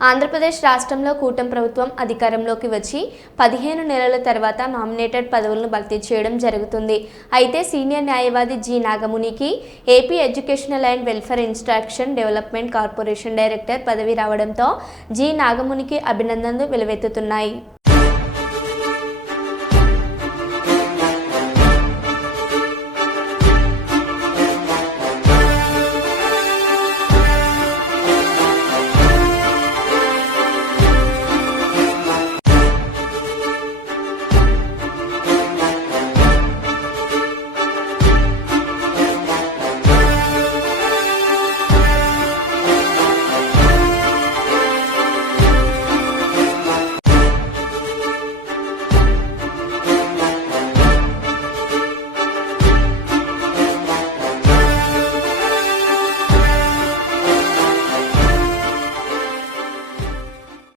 ఆంధ్రప్రదేశ్ రాష్ట్రంలో కూటమి ప్రభుత్వం అధికారంలోకి వచ్చి పదిహేను నెలల తర్వాత నామినేటెడ్ పదవులను భర్తీ చేయడం జరుగుతుంది. అయితే సీనియర్ న్యాయవాది G. నాగమునికి AP educational and welfare instruction development corporation director పదవి రావడంతో జి. నాగమునికి అభినందనలు వెలువెత్తుతున్నాయి.